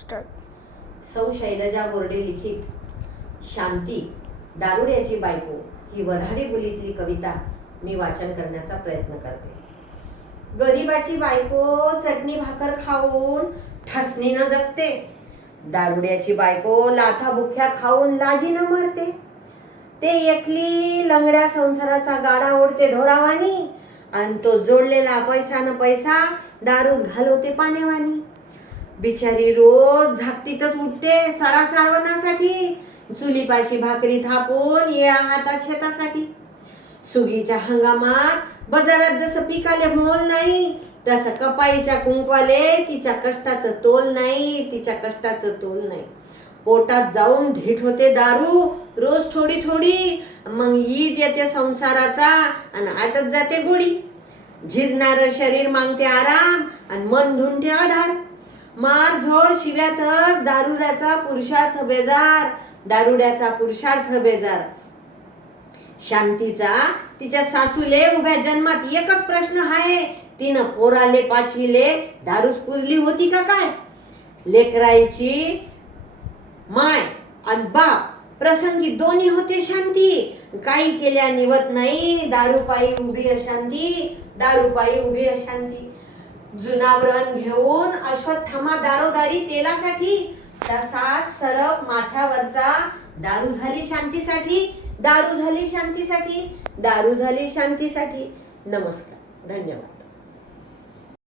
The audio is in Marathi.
स्टार्ट सौ शैलजा गोरडे लिखित. शांती दारुड्याची बायको ही वऱ्हाडी बोलीतली कविता मी वाचन करण्याचा प्रयत्न करते. गरीबाची बायको चटणी भाकर खाऊन ठसणीनं जगते. दारुड्याची बायको लाथा भुख्या खाऊन लाजीनं मरते. ते एकली लंगड्या संसाराचा गाडा ओढते ढोरावानी. आणि तो जोडलेला पैसा न पैसा दारू घालवते पाण्यावानी. बिचारी रोज झाकटीतच उठते सडा सारवण्यासाठी चुलीपाशी भाकरी थापून येळा हातात शेतासाठी. सुगीच्या हंगामात बाजारात जसं पिकाले मोल नाही तसं कपाईच्या कुंकवाले तिच्या कष्टाचं तोल नाही तिच्या कष्टाचं तोल नाही. पोटात जाऊन धीट होते दारू रोज थोडी थोडी मग ईद येते संसाराचा आणि आटत जाते गोडी झिजणार शरीर मागते आराम आणि मन धुंटे आधार. मार झोड शिव्यातच दारुड्याचा पुरुषार्थ बेजार दारुड्याचा पुरुषार्थ बेजार. शांतीचा तिच्या सासूले उभ्या जन्मात एकच प्रश्न आहे तिनं पोराले पाचवीले दारूच पुजली होती का काय? लेकराईची माय आणि बाप प्रसंगी दोन्ही होते शांती. काही केल्या निवत नाही दारूपायी उभी अशांती दारूपायी उभी अशांती. जुनावरण घेऊन अश्वत्थामा दारोदारी तेलासाठी तसाच सरप माथ्यावरचा दारू झाली शांतीसाठी दारू झाली शांतीसाठी दारू झाली शांतीसाठी. नमस्कार. धन्यवाद.